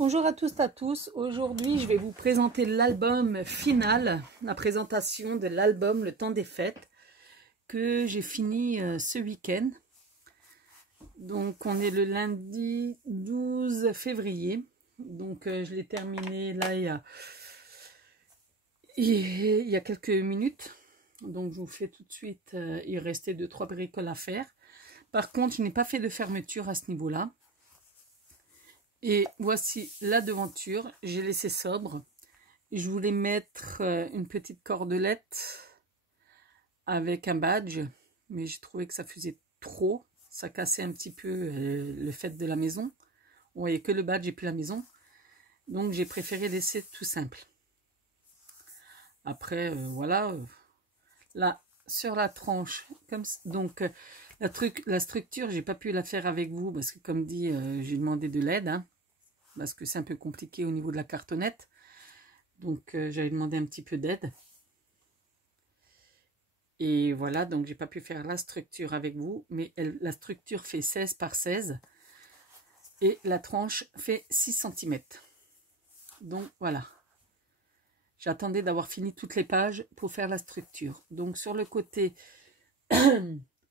Bonjour à tous. Aujourd'hui, je vais vous présenter l'album final, la présentation de l'album Le Temps des Fêtes que j'ai fini ce week-end. Donc, on est le lundi 12 février. Donc, je l'ai terminé là il y a quelques minutes. Donc, je vous fais tout de suite, il restait 2-3 bricoles à faire. Par contre, je n'ai pas fait de fermeture à ce niveau-là. Et voici la devanture, j'ai laissé sobre. Je voulais mettre une petite cordelette avec un badge, mais j'ai trouvé que ça faisait trop. Ça cassait un petit peu le fait de la maison. On voyait que le badge et puis la maison. Donc j'ai préféré laisser tout simple. Après, voilà. Là, sur la tranche, donc la structure, j'ai pas pu la faire avec vous parce que comme dit, j'ai demandé de l'aide. Hein, parce que c'est un peu compliqué au niveau de la cartonnette. Donc, j'avais demandé un petit peu d'aide. Et voilà, donc j'ai pas pu faire la structure avec vous. Mais la structure fait 16 par 16. Et la tranche fait 6 cm. Donc, voilà. J'attendais d'avoir fini toutes les pages pour faire la structure. Donc, sur le côté,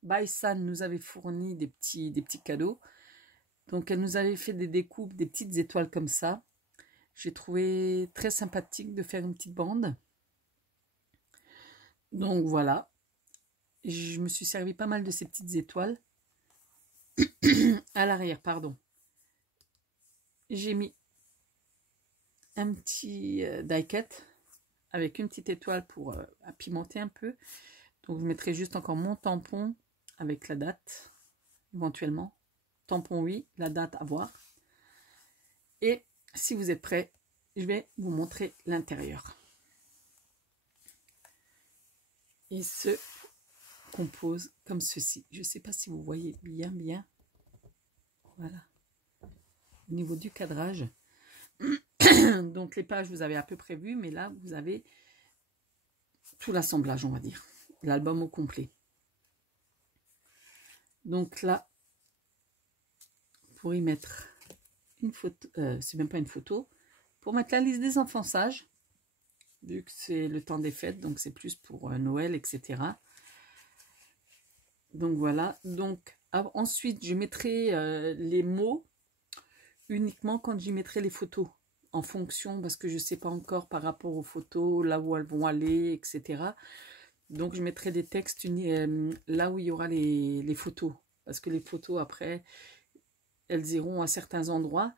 Baisan nous avait fourni des petits cadeaux. Donc, elle nous avait fait des découpes, des petites étoiles comme ça. J'ai trouvé très sympathique de faire une petite bande. Donc voilà, je me suis servi pas mal de ces petites étoiles. À l'arrière, pardon. J'ai mis un petit die-cut avec une petite étoile pour pimenter un peu. Donc je mettrai juste encore mon tampon avec la date, éventuellement. Tampon oui, la date à voir. Et si vous êtes prêts, je vais vous montrer l'intérieur. Il se compose comme ceci. Je ne sais pas si vous voyez bien. Voilà. Au niveau du cadrage. Donc les pages, vous avez à peu près vu, mais là, vous avez tout l'assemblage, on va dire. L'album au complet. Donc là, pour y mettre une photo, c'est même pas une photo, pour mettre la liste des enfants sages, vu que c'est le temps des fêtes, donc c'est plus pour Noël, etc. Donc voilà. Donc ensuite, je mettrai les mots uniquement quand j'y mettrai les photos. En fonction, parce que je ne sais pas encore par rapport aux photos, là où elles vont aller, etc. Donc, je mettrai des textes là où il y aura les photos. Parce que les photos, après, elles iront à certains endroits.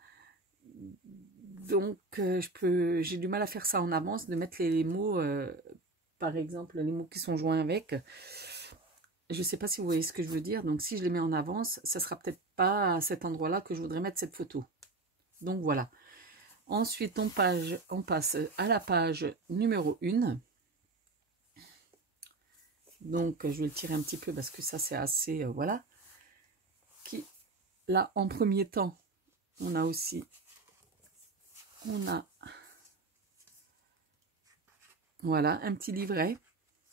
Donc, j'ai du mal à faire ça en avance, de mettre les mots, par exemple, les mots qui sont joints avec. Je ne sais pas si vous voyez ce que je veux dire. Donc, si je les mets en avance, ça ne sera peut-être pas à cet endroit-là que je voudrais mettre cette photo. Donc, voilà. Ensuite, on passe à la page numéro 1. Donc, je vais le tirer un petit peu parce que ça, c'est assez... voilà. Là, en premier temps, on a voilà, un petit livret.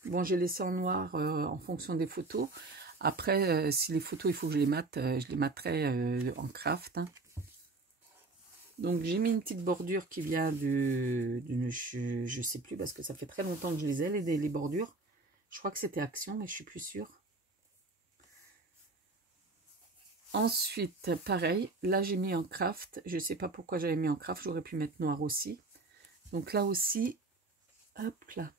Bon, j'ai laissé en noir en fonction des photos. Après, si les photos, il faut que je les mate, je les materai en craft. Hein. Donc, j'ai mis une petite bordure qui vient je ne sais plus parce que ça fait très longtemps que je les ai, les bordures. Je crois que c'était Action, mais je suis plus sûre. Ensuite, pareil, là j'ai mis en craft. Je ne sais pas pourquoi j'avais mis en craft, j'aurais pu mettre noir aussi. Donc là aussi, hop là.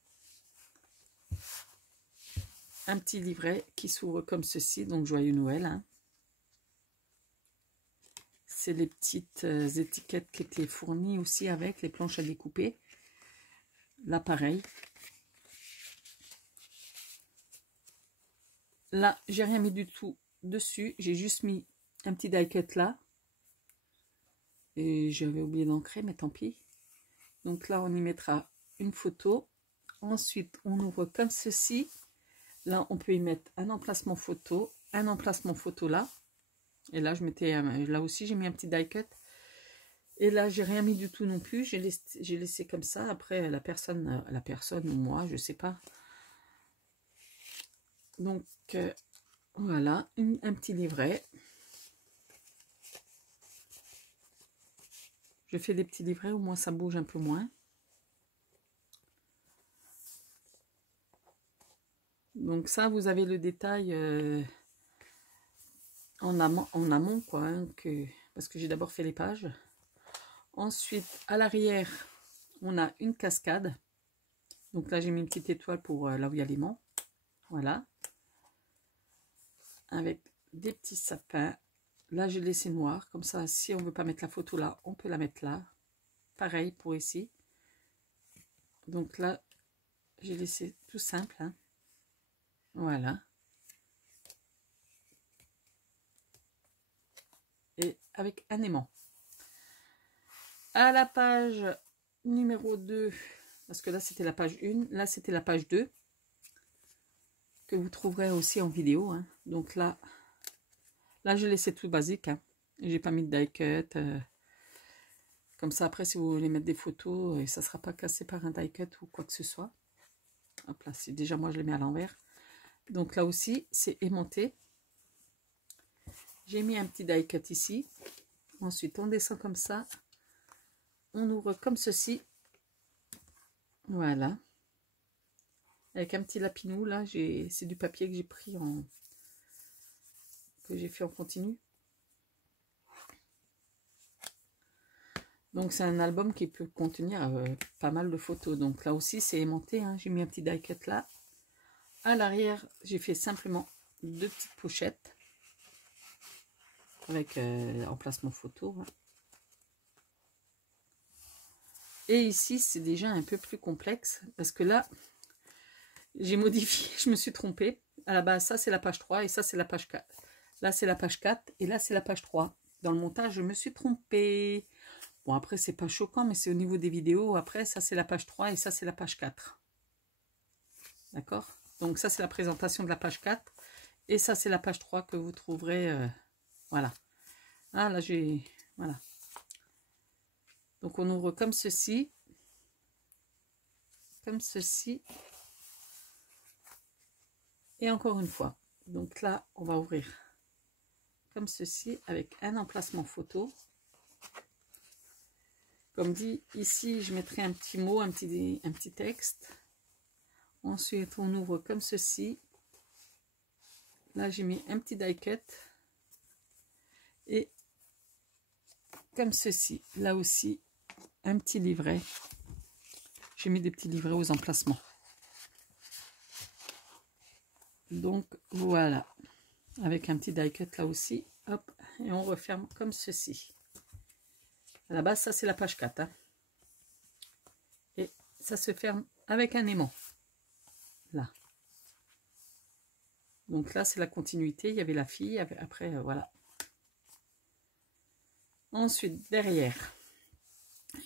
Un petit livret qui s'ouvre comme ceci, donc joyeux Noël. Hein. C'est les petites étiquettes qui étaient fournies aussi avec les planches à découper. Là pareil. Là, j'ai rien mis du tout dessus, j'ai juste mis un petit die-cut là. Et j'avais oublié d'ancrer, mais tant pis. Donc là, on y mettra une photo. Ensuite, on ouvre comme ceci. Là, on peut y mettre un emplacement photo là. Et là, là aussi, j'ai mis un petit die-cut. Et là, j'ai rien mis du tout non plus. J'ai laissé comme ça. Après, la personne ou moi, je sais pas. Donc, voilà, un petit livret. Je fais des petits livrets, au moins ça bouge un peu moins. Donc ça, vous avez le détail en amont quoi, hein, parce que j'ai d'abord fait les pages. Ensuite, à l'arrière, on a une cascade. Donc là, j'ai mis une petite étoile pour là où il y a l'aimant. Voilà. Avec des petits sapins. Là, j'ai laissé noir. Comme ça, si on ne veut pas mettre la photo là, on peut la mettre là. Pareil pour ici. Donc là, j'ai laissé tout simple. Hein. Voilà. Et avec un aimant. À la page numéro 2, parce que là, c'était la page 1. Là, c'était la page 2. Que vous trouverez aussi en vidéo. Hein. Donc là, j'ai laissé tout basique. Hein. J'ai pas mis de die cut. Comme ça, après, si vous voulez mettre des photos, et ça ne sera pas cassé par un die cut ou quoi que ce soit. Hop là, déjà, moi, je les mets à l'envers. Donc là aussi, c'est aimanté. J'ai mis un petit die cut ici. Ensuite, on descend comme ça. On ouvre comme ceci. Voilà. Avec un petit lapinou, là, c'est du papier que j'ai pris que j'ai fait en continu. Donc c'est un album qui peut contenir pas mal de photos. Donc là aussi c'est aimanté, hein. J'ai mis un petit die cut là. À l'arrière, j'ai fait simplement 2 petites pochettes avec emplacement photo. Hein. Et ici c'est déjà un peu plus complexe parce que là j'ai modifié, je me suis trompée. À la base ça c'est la page 3 et ça c'est la page 4. Là c'est la page 4 et là c'est la page 3. Dans le montage je me suis trompée. Bon, après, c'est pas choquant, mais c'est au niveau des vidéos. Après, ça, c'est la page 3 et ça, c'est la page 4. D'accord? Donc, ça, c'est la présentation de la page 4. Et ça, c'est la page 3 que vous trouverez. Voilà. Ah, là, j'ai... Voilà. Donc, on ouvre comme ceci. Comme ceci. Et encore une fois. Donc, là, on va ouvrir comme ceci avec un emplacement photo. Comme dit, ici, je mettrai un petit mot, un petit texte. Ensuite, on ouvre comme ceci. Là, j'ai mis un petit die cut. Et comme ceci, là aussi, un petit livret. J'ai mis des petits livrets aux emplacements. Donc, voilà. Avec un petit die cut là aussi. Hop, et on referme comme ceci. À la base, ça, c'est la page 4. Hein. Et ça se ferme avec un aimant. Là. Donc là, c'est la continuité. Il y avait la fille. Après, voilà. Ensuite, derrière,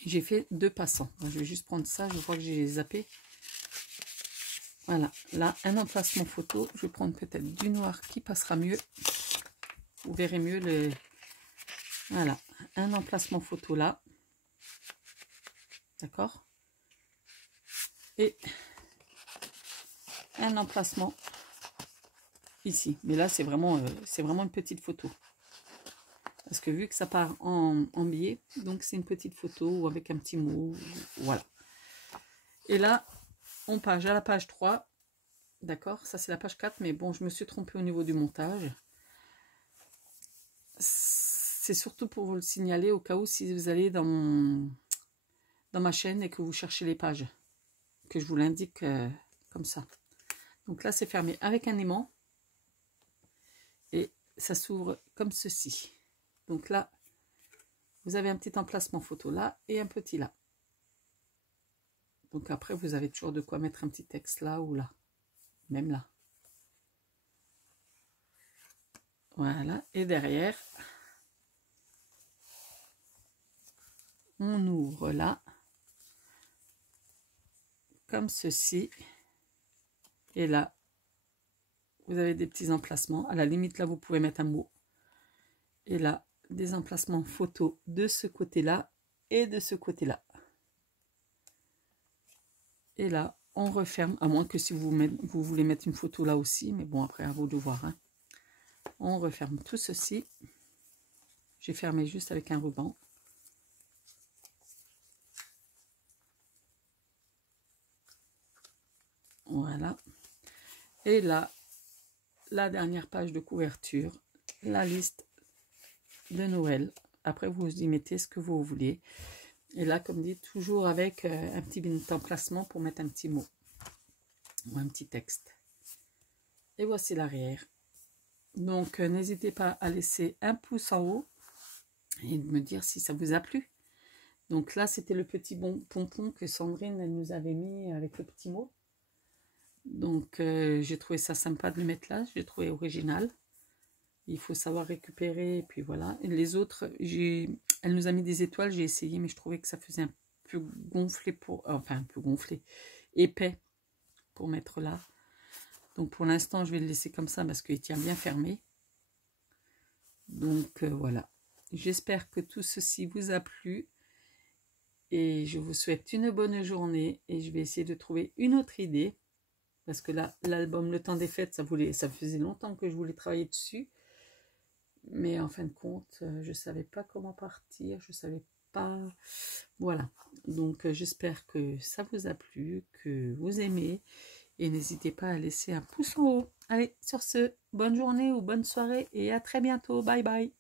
j'ai fait 2 passants. Je vais juste prendre ça. Je vois que j'ai zappé. Voilà. Là, un emplacement photo. Je vais prendre peut-être du noir qui passera mieux. Vous verrez mieux le... Voilà. Un emplacement photo là. D'accord? Et un emplacement ici. Mais là, c'est vraiment une petite photo. Parce que vu que ça part en biais, donc c'est une petite photo avec un petit mot. Voilà. Et là, on passe à la page 3. D'accord? Ça, c'est la page 4. Mais bon, je me suis trompée au niveau du montage. C'est surtout pour vous le signaler au cas où si vous allez dans ma chaîne et que vous cherchez les pages. Que je vous l'indique comme ça. Donc là, c'est fermé avec un aimant. Et ça s'ouvre comme ceci. Donc là, vous avez un petit emplacement photo là et un petit là. Donc après, vous avez toujours de quoi mettre un petit texte là ou là. Même là. Voilà. Et derrière, on ouvre là. Comme ceci. Et là, vous avez des petits emplacements. À la limite, là, vous pouvez mettre un mot. Et là, des emplacements photos de ce côté-là et de ce côté-là. Et là, on referme, à moins que si vous voulez mettre une photo là aussi, mais bon, après, à vous de voir. Hein. On referme tout ceci. J'ai fermé juste avec un ruban. Voilà. Et là, la dernière page de couverture, la liste de Noël. Après, vous y mettez ce que vous voulez. Et là, comme dit, toujours avec un petit emplacement pour mettre un petit mot ou un petit texte. Et voici l'arrière. Donc, n'hésitez pas à laisser un pouce en haut et de me dire si ça vous a plu. Donc là, c'était le petit pompon que Sandrine elle nous avait mis avec le petit mot. Donc, j'ai trouvé ça sympa de le mettre là. J'ai trouvé original. Il faut savoir récupérer. Et puis voilà. Et les autres, elle nous a mis des étoiles. J'ai essayé, mais je trouvais que ça faisait un peu gonflé enfin, un peu gonflé. Épais pour mettre là. Donc, pour l'instant, je vais le laisser comme ça parce qu'il tient bien fermé. Donc, voilà. J'espère que tout ceci vous a plu. Et je vous souhaite une bonne journée. Et je vais essayer de trouver une autre idée. Parce que là, l'album Le Temps des Fêtes, ça faisait longtemps que je voulais travailler dessus. Mais en fin de compte, je ne savais pas comment partir. Je ne savais pas... Voilà. Donc, j'espère que ça vous a plu, que vous aimez. Et n'hésitez pas à laisser un pouce en haut. Allez, sur ce, bonne journée ou bonne soirée. Et à très bientôt. Bye bye.